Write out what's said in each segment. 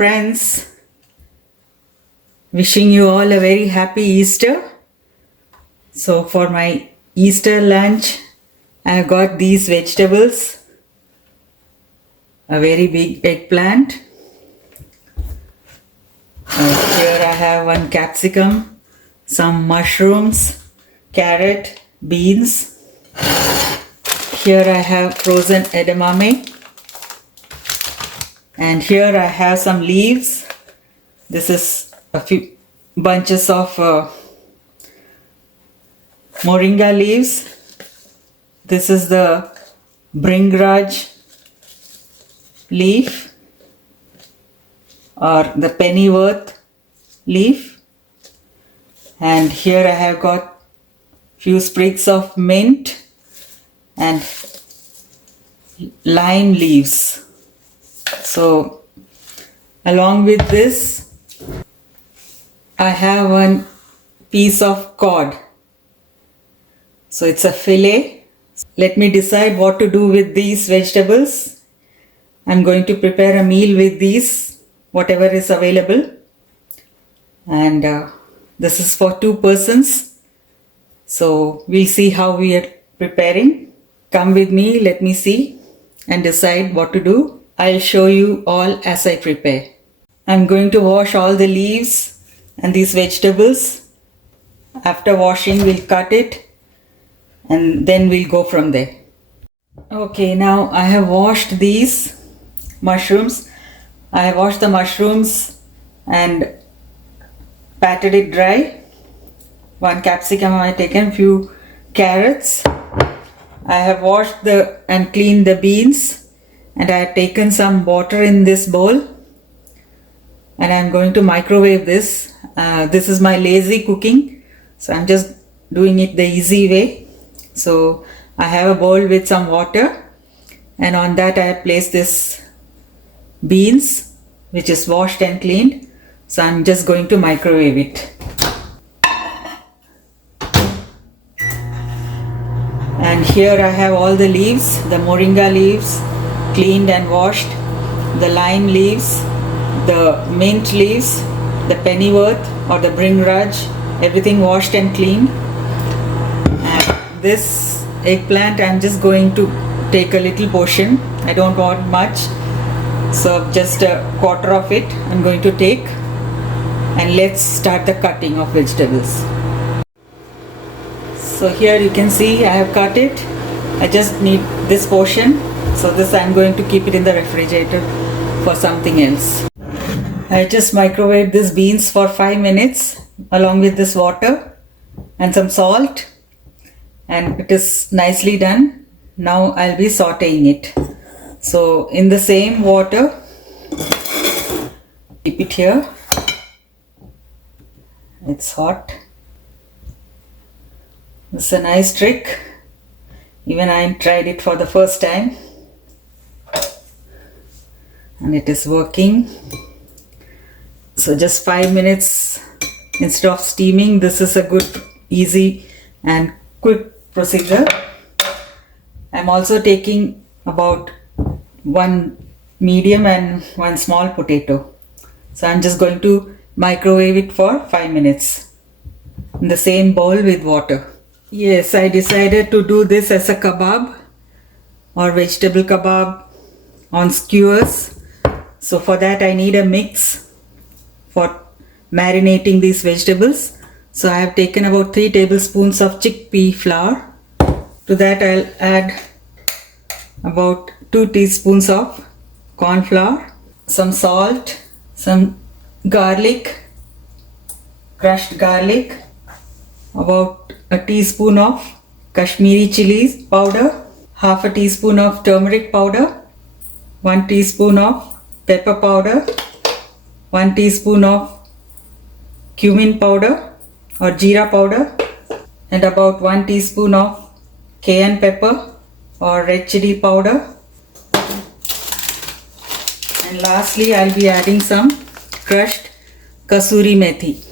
friends, wishing you all a very happy Easter. So for my Easter lunch, I have got these vegetables, a very big eggplant. Here I have one capsicum, some mushrooms, carrot, beans. Here I have frozen edamame. And here I have some leaves. This is a few bunches of moringa leaves. This is the bringraj leaf or the pennyworth leaf. And here I have got few sprigs of mint and lime leaves. So along with this, I have one piece of cod. So it's a fillet. Let me decide what to do with these vegetables. I'm going to prepare a meal with these, whatever is available. And this is for 2 persons. So we'll see how we are preparing. Come with me, let me see and decide what to do. I'll show you all as I prepare. I'm going to wash all the leaves and these vegetables. After washing, we'll cut it and then we'll go from there. Okay, now I have washed these mushrooms. I have washed the mushrooms and patted it dry. 1 capsicum I have taken, few carrots. I have washed and cleaned the beans. And I have taken some water in this bowl and I am going to microwave this. This is my lazy cooking, so I'm just doing it the easy way. So I have a bowl with some water and on that I have placed this beans which is washed and cleaned. So I'm just going to microwave it. And here I have all the leaves, the moringa leaves, cleaned and washed, the lime leaves, the mint leaves, the pennyworth or the bringraj, everything washed and cleaned. And this eggplant I'm just going to take a little portion. I don't want much, so just a quarter of it I'm going to take. And let's start the cutting of vegetables. So here you can see I have cut it. I just need this portion. So this I'm going to keep it in the refrigerator for something else. I just microwaved these beans for 5 minutes along with this water and some salt, and it is nicely done. Now I'll be sauteing it. So in the same water, keep it here. It's hot. This is a nice trick. Even I tried it for the first time. And it is working. So just 5 minutes instead of steaming. This is a good, easy and quick procedure. I'm also taking about 1 medium and 1 small potato. So I'm just going to microwave it for 5 minutes in the same bowl with water. Yes, I decided to do this as a kebab or vegetable kebab on skewers. So for that I need a mix for marinating these vegetables. So I have taken about 3 tablespoons of chickpea flour. To that I'll add about 2 teaspoons of corn flour, some salt, some garlic, crushed garlic, about a teaspoon of Kashmiri chili powder, half a teaspoon of turmeric powder, 1 teaspoon of pepper powder, 1 teaspoon of cumin powder or jeera powder, and about 1 teaspoon of cayenne pepper or red chili powder. And lastly, I'll be adding some crushed kasuri methi.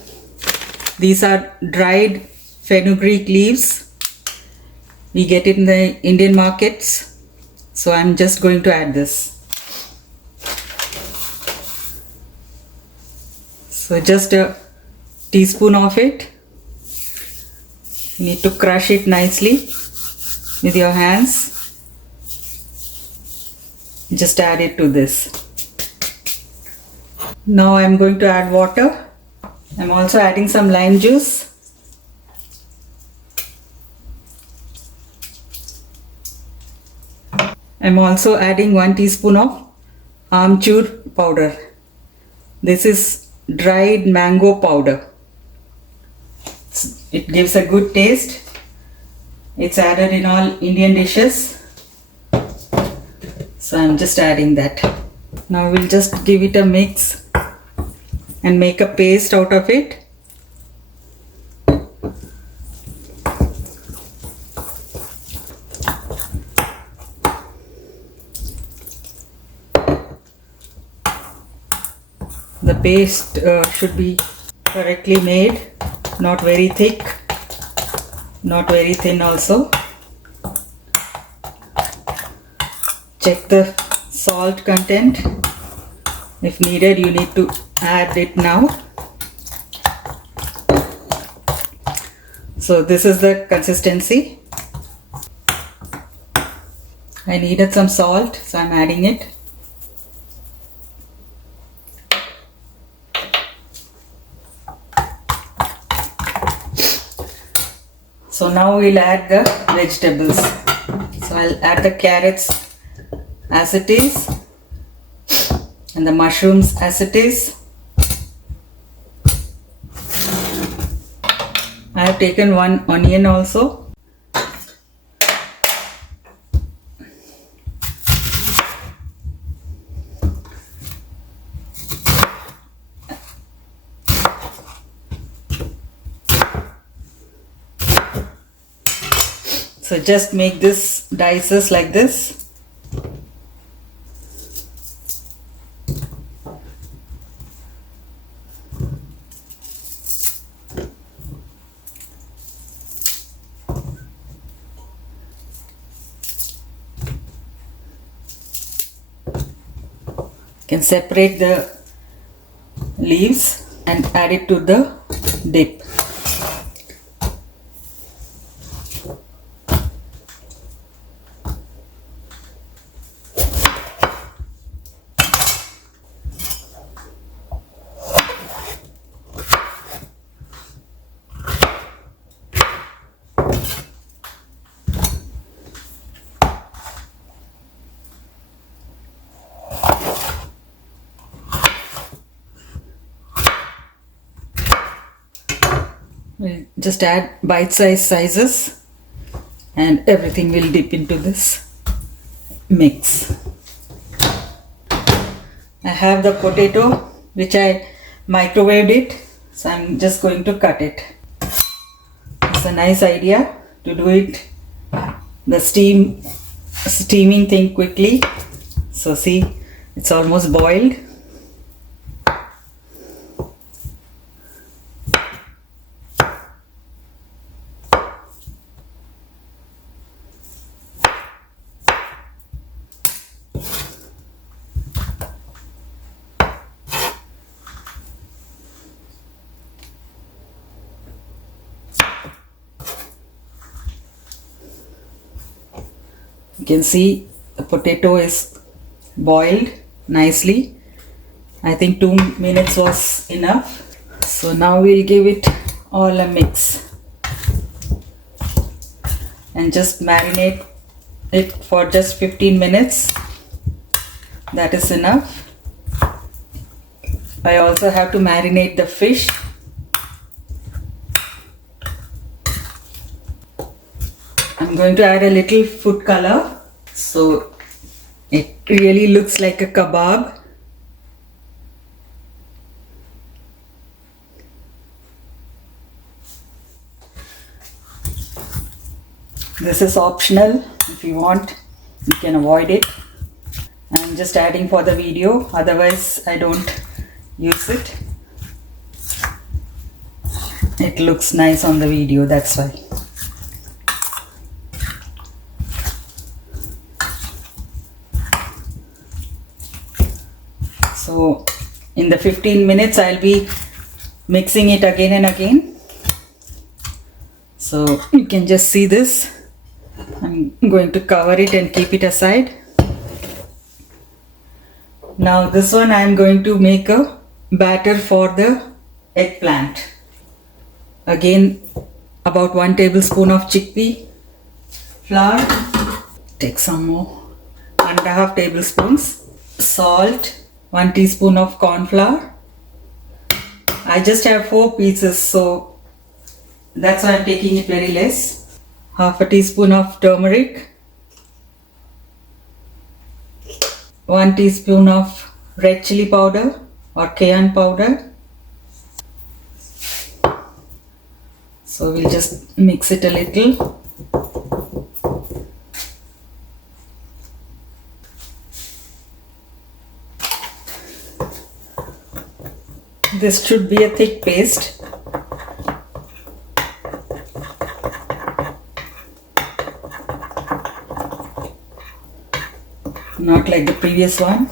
These are dried fenugreek leaves. We get it in the Indian markets. So I'm just going to add this. So just a teaspoon of it. You need to crush it nicely with your hands. Just add it to this. Now I'm going to add water. I'm also adding some lime juice. I'm also adding 1 teaspoon of amchur powder. This is dried mango powder. It gives a good taste. It's added in all Indian dishes. So I'm just adding that. Now we'll just give it a mix and make a paste out of it. The paste should be correctly made, not very thick, not very thin also. Check the salt content. If needed, you need to add it now. So this is the consistency. I needed some salt, so I'm adding it. So now we'll add the vegetables. So I'll add the carrots as it is and the mushrooms as it is. I have taken 1 onion also. So just make this dices like this. You can separate the leaves and add it to the dip. We'll just add bite-sized sizes and everything will dip into this mix. I have the potato which I microwaved it, so I'm just going to cut it. It's a nice idea to do it the steaming thing quickly. So see, it's almost boiled. You can see the potato is boiled nicely. I think 2 minutes was enough. So now we'll give it all a mix and just marinate it for just 15 minutes. That is enough. I also have to marinate the fish. I'm going to add a little food color so it really looks like a kebab. This is optional. If you want, you can avoid it. I'm just adding for the video, otherwise I don't use it. It looks nice on the video, that's why. So in the 15 minutes I'll be mixing it again and again. So you can just see this. I'm going to cover it and keep it aside. Now this one I am going to make a batter for the eggplant. Again, about 1 tablespoon of chickpea flour. Take some more. 1.5 tablespoons. Salt. 1 teaspoon of corn flour. I just have 4 pieces, so that's why I'm taking it very less. Half a teaspoon of turmeric. 1 teaspoon of red chili powder or cayenne powder. So we'll just mix it a little. This should be a thick paste. Not like the previous one.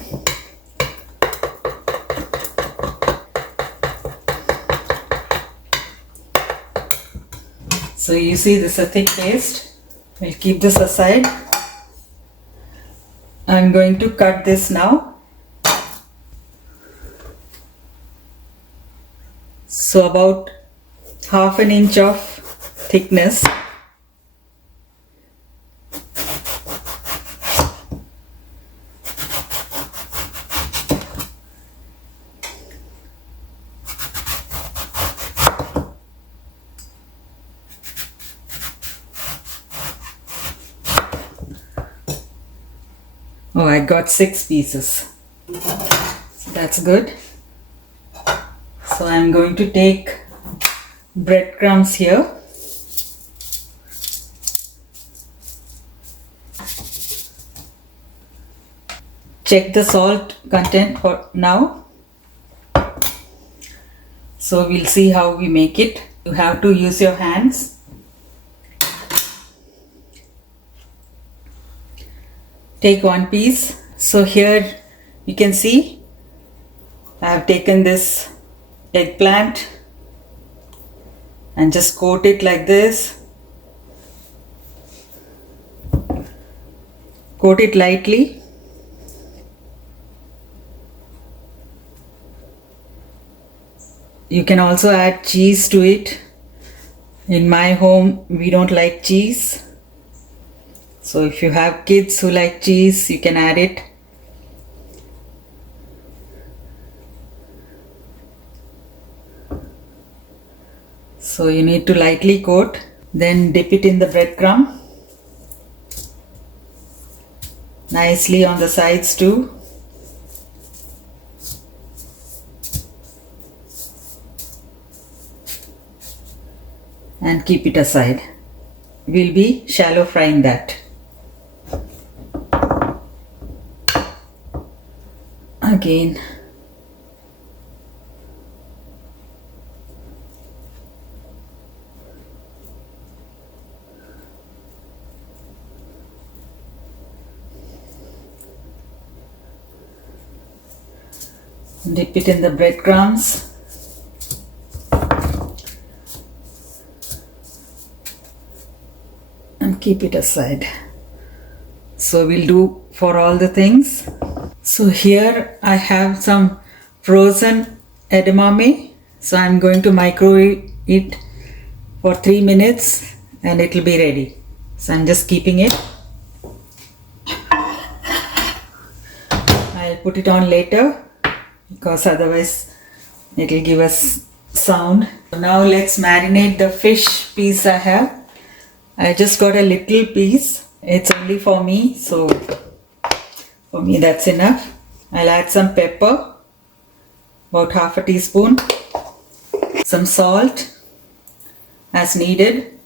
So you see this is a thick paste. We'll keep this aside. I'm going to cut this now. So about 1/2 inch of thickness. Oh, I got 6 pieces. So that's good. So I'm going to take breadcrumbs here. Check the salt content for now. So we'll see how we make it. You have to use your hands. Take 1 piece. So here you can see I have taken this eggplant and just coat it like this. Coat it lightly. You can also add cheese to it. In my home we don't like cheese. So if you have kids who like cheese, you can add it. So you need to lightly coat, then dip it in the breadcrumb. Nicely on the sides too. And keep it aside. We'll be shallow frying that. Again. Dip it in the breadcrumbs. And keep it aside. So we'll do for all the things. So here I have some frozen edamame. So I'm going to microwave it for 3 minutes and it will be ready. So I'm just keeping it. I'll put it on later because otherwise it will give us sound. So now let's marinate the fish piece I have. I just got a little piece. It's only for me, so for me that's enough. I'll add some pepper, about 1/2 teaspoon, some salt as needed,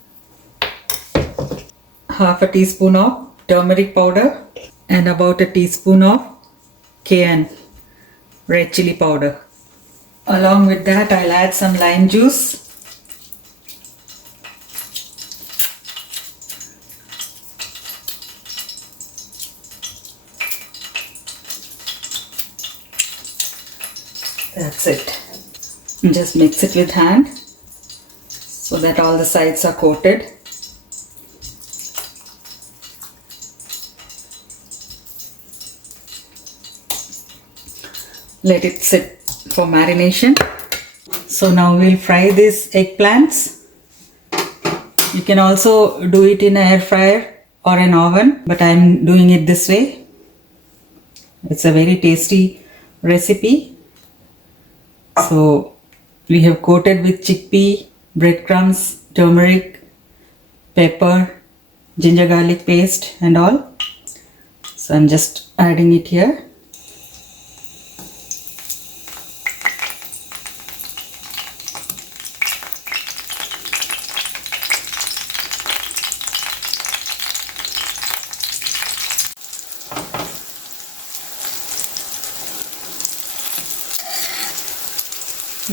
1/2 teaspoon of turmeric powder and about a teaspoon of cayenne red chili powder. Along with that I'll add some lime juice. That's it. Just mix it with hand so that all the sides are coated. Let it sit for marination. So now we'll fry these eggplants. You can also do it in an air fryer or an oven, but I'm doing it this way. It's a very tasty recipe. So we have coated with chickpea, breadcrumbs, turmeric, pepper, ginger garlic paste and all. So I'm just adding it here.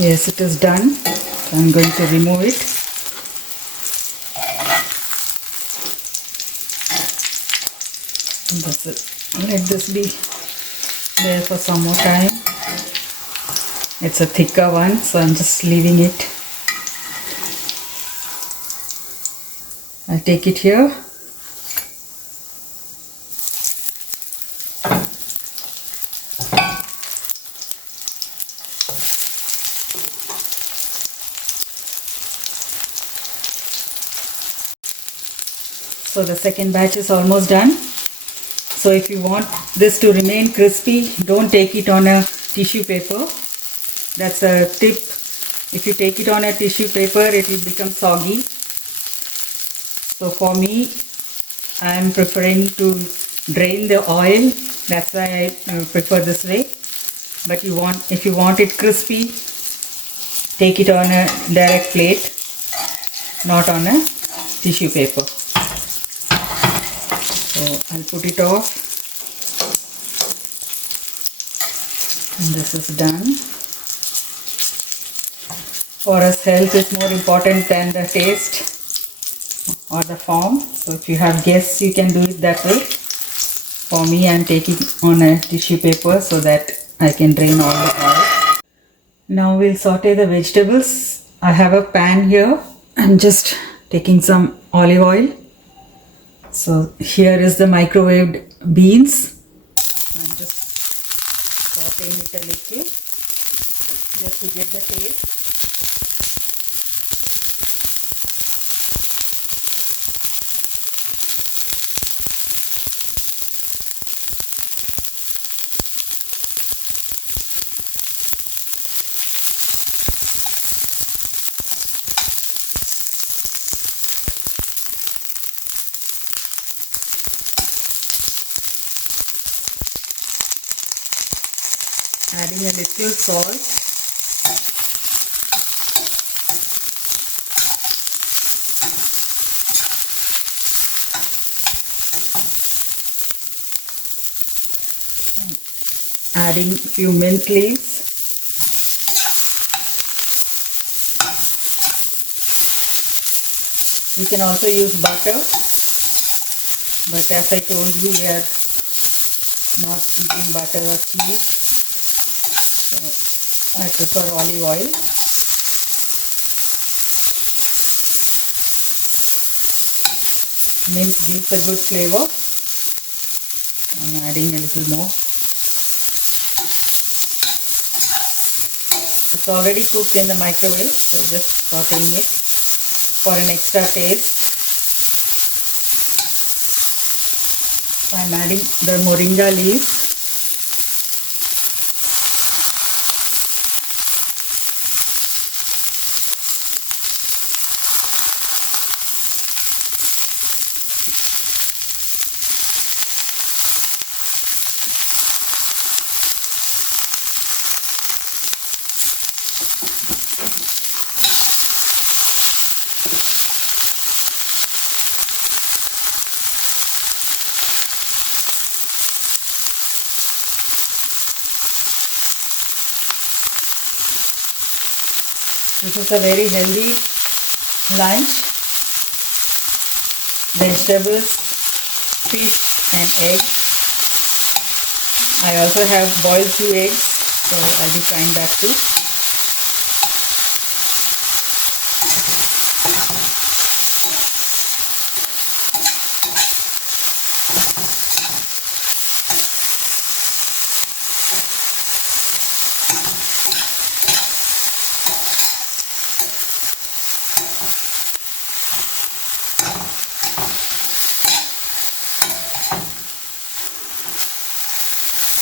Yes, it is done. I'm going to remove it. Let this be there for some more time. It's a thicker one, so I'm just leaving it. I'll take it here. So the second batch is almost done. So if you want this to remain crispy, don't take it on a tissue paper. That's a tip. If you take it on a tissue paper, it will become soggy. So for me, I am preferring to drain the oil. That's why I prefer this way. But if you want it crispy, take it on a direct plate, not on a tissue paper. So I'll put it off. And this is done. For us, health is more important than the taste or the form. So if you have guests, you can do it that way. For me, I'm taking on a tissue paper so that I can drain all the oil. Now we'll saute the vegetables. I have a pan here. I'm just taking some olive oil. So here is the microwaved beans. I'm just sauteing it a little just to get the taste. Adding a little salt. Adding a few mint leaves. You can also use butter, but as I told you, we are not eating butter or cheese. So I prefer olive oil. Mint gives a good flavor. I'm adding a little more. It's already cooked in the microwave, so just sauteing it for an extra taste. So I'm adding the moringa leaves. This is a very healthy lunch. Vegetables, fish and eggs. I also have boiled 2 eggs, so I'll be trying that too.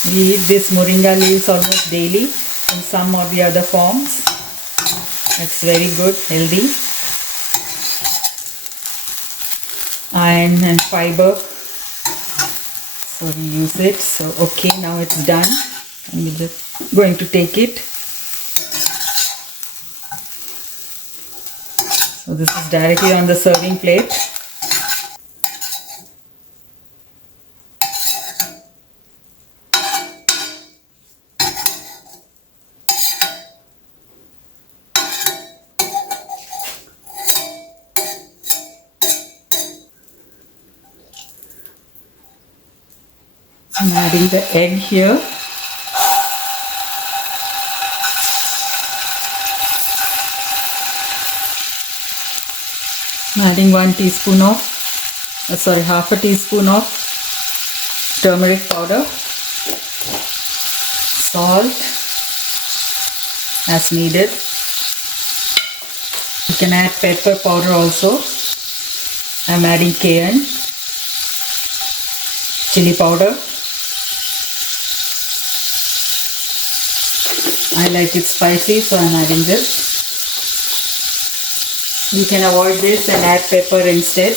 We eat this moringa leaves almost daily in some or the other forms. It's very good, healthy. Iron and fiber. So we use it. So okay, now it's done. And we're just going to take it. So this is directly on the serving plate. I'm adding the egg here. I'm adding 1 teaspoon of, half a teaspoon of turmeric powder, salt as needed. You can add pepper powder also. I'm adding cayenne, chili powder. I like it spicy, so I'm adding this. You can avoid this and add pepper instead.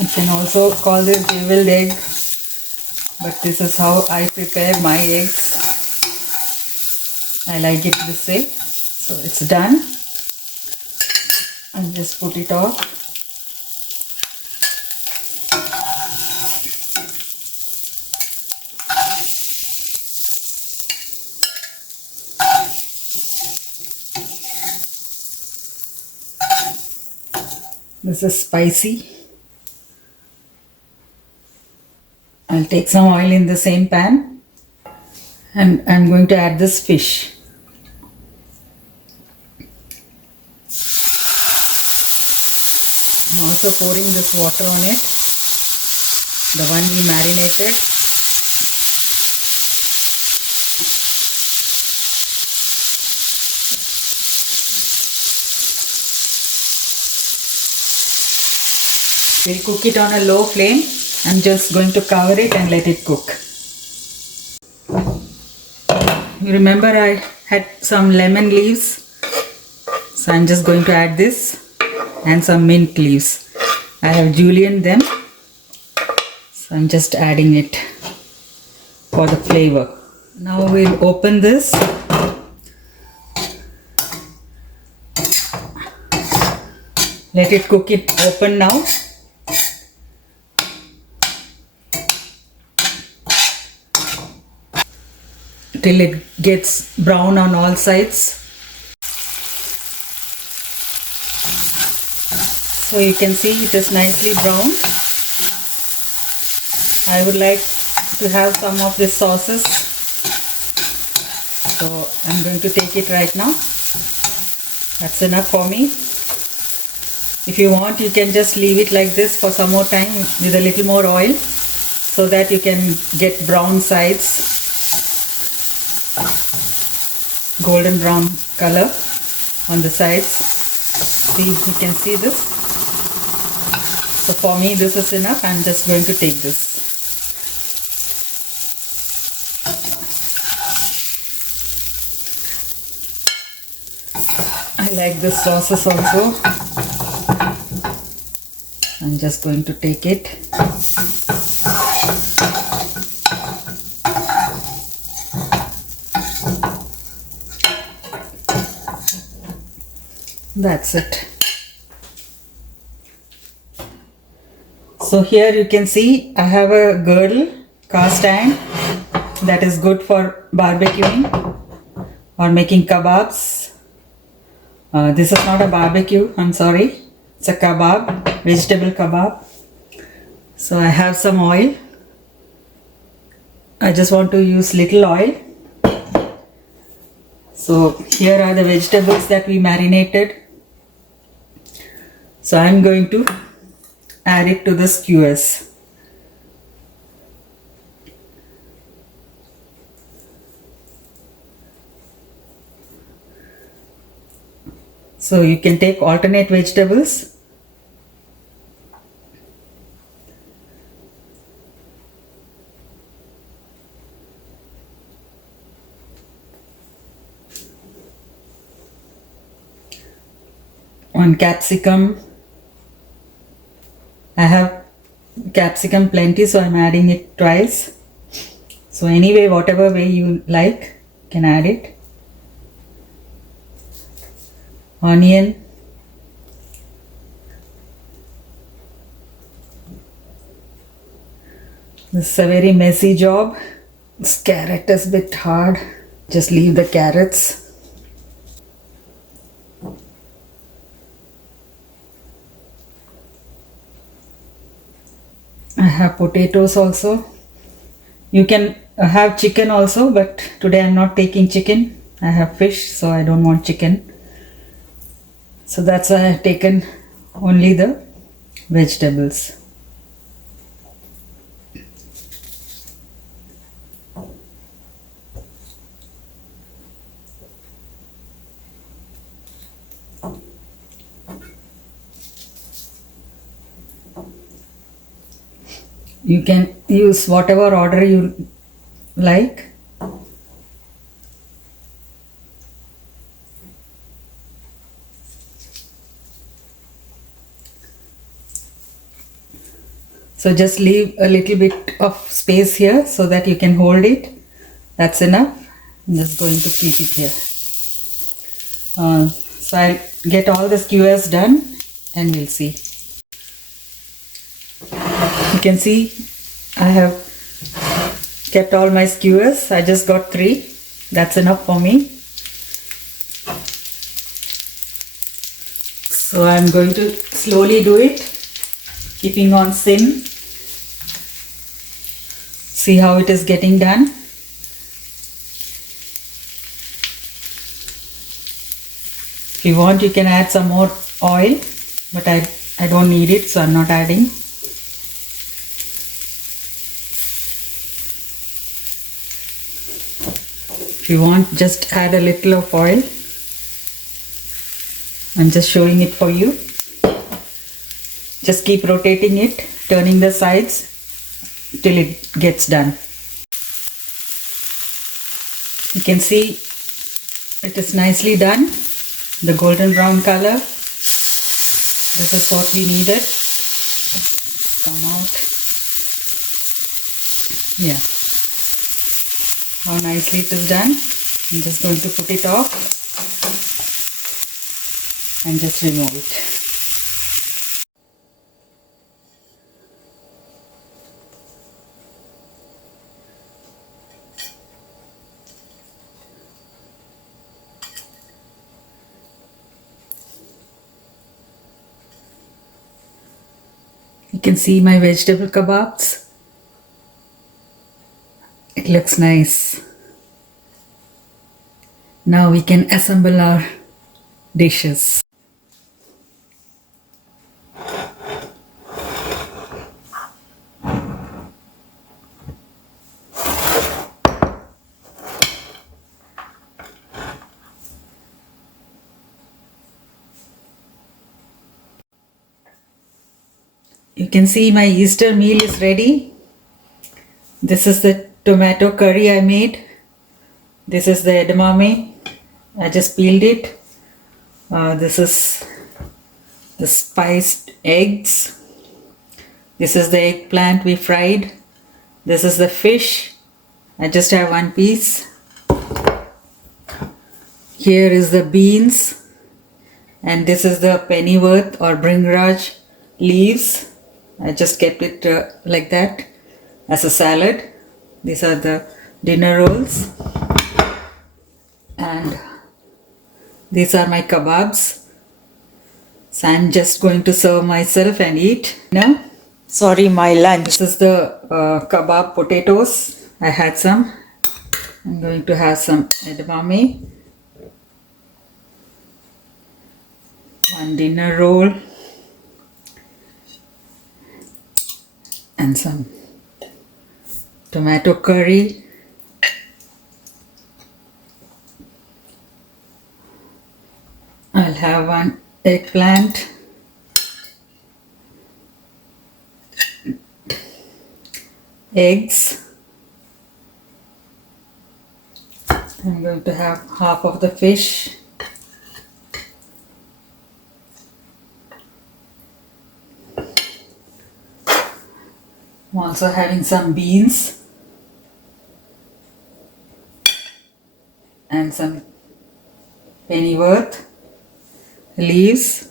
You can also call this deviled egg, but this is how I prepare my eggs. I like it this way. So it's done. And just put it off. This is spicy. I'll take some oil in the same pan and I'm going to add this fish. I'm also pouring this water on it, the one we marinated. We'll cook it on a low flame. I'm just going to cover it and let it cook. You remember I had some lemon leaves, so I'm just going to add this and some mint leaves. I have julienned them, so I'm just adding it for the flavor. Now we'll open this. Let it cook it open now. Till it gets brown on all sides. So you can see it is nicely brown. I would like to have some of this sauces. So I'm going to take it right now. That's enough for me. If you want, you can just leave it like this for some more time with a little more oil so that you can get brown sides. Golden brown color on the sides. See, you can see this. So for me this is enough. I'm just going to take this. I like this sauces also. I'm just going to take it. That's it. So here you can see I have a girdle, cast iron, that is good for barbecuing or making kebabs. This is not a barbecue, I'm sorry. It's a kebab, vegetable kebab. So I have some oil. I just want to use little oil. So here are the vegetables that we marinated. So I'm going to add it to the skewers. So you can take alternate vegetables. One capsicum. I have capsicum plenty, so I'm adding it twice. So anyway, whatever way you like, you can add it. Onion. This is a very messy job. This carrot is a bit hard. Just leave the carrots. I have potatoes also. You can have chicken also, but today I'm not taking chicken. I have fish, so I don't want chicken. So that's why I've taken only the vegetables. You can use whatever order you like. So just leave a little bit of space here so that you can hold it. That's enough. I'm just going to keep it here. So I'll get all the skewers done and we'll see. You can see I have kept all my skewers. I just got 3. That's enough for me. So I'm going to slowly do it, keeping on sim. See how it is getting done. If you want, you can add some more oil, but I don't need it, so I'm not adding. If you want, just add a little of oil. I'm just showing it for you. Just keep rotating it, turning the sides till it gets done. You can see it is nicely done. The golden brown color. This is what we needed. Come out. Yeah. How nicely it is done. I'm just going to put it off and just remove it. You can see my vegetable kebabs. It looks nice. Now we can assemble our dishes. You can see my Easter meal is ready. This is the tomato curry I made. This is the edamame. I just peeled it. This is the spiced eggs. This is the eggplant we fried. This is the fish. I just have one piece. Here is the beans. And this is the pennyworth or bringraj leaves. I just kept it like that as a salad. These are the dinner rolls. And these are my kebabs. So I'm just going to serve myself and eat now. Sorry, my lunch. This is the kebab potatoes. I had some. I'm going to have some edamame. one dinner roll, and some tomato curry. I'll have one eggplant, eggs. I'm going to have half of the fish. I'm also having some beans and some pennyworth leaves.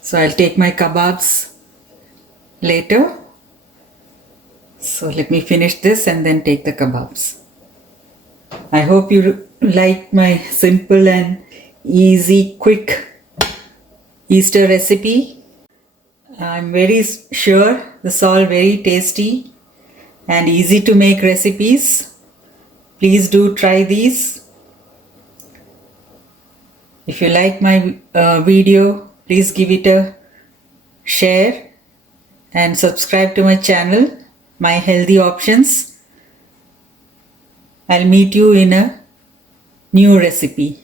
So I'll take my kebabs later. So let me finish this and then take the kebabs. I hope you like my simple and easy, quick Easter recipe. I'm very sure this is all very tasty and easy to make recipes. Please do try these. If you like my video, please give it a share and subscribe to my channel, My Healthy Options. I'll meet you in a new recipe.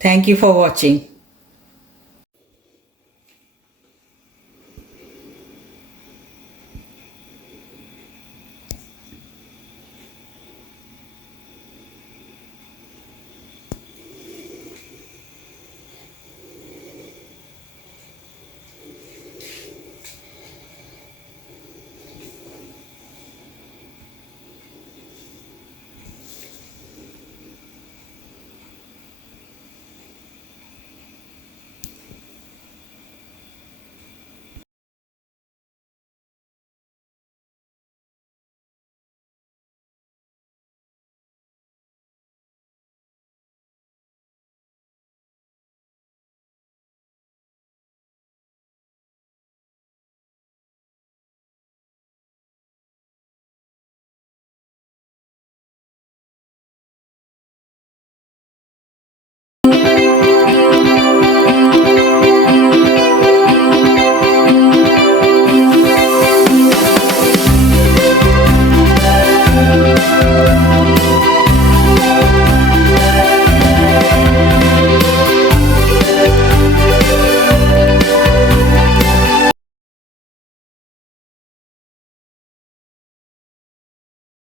Thank you for watching.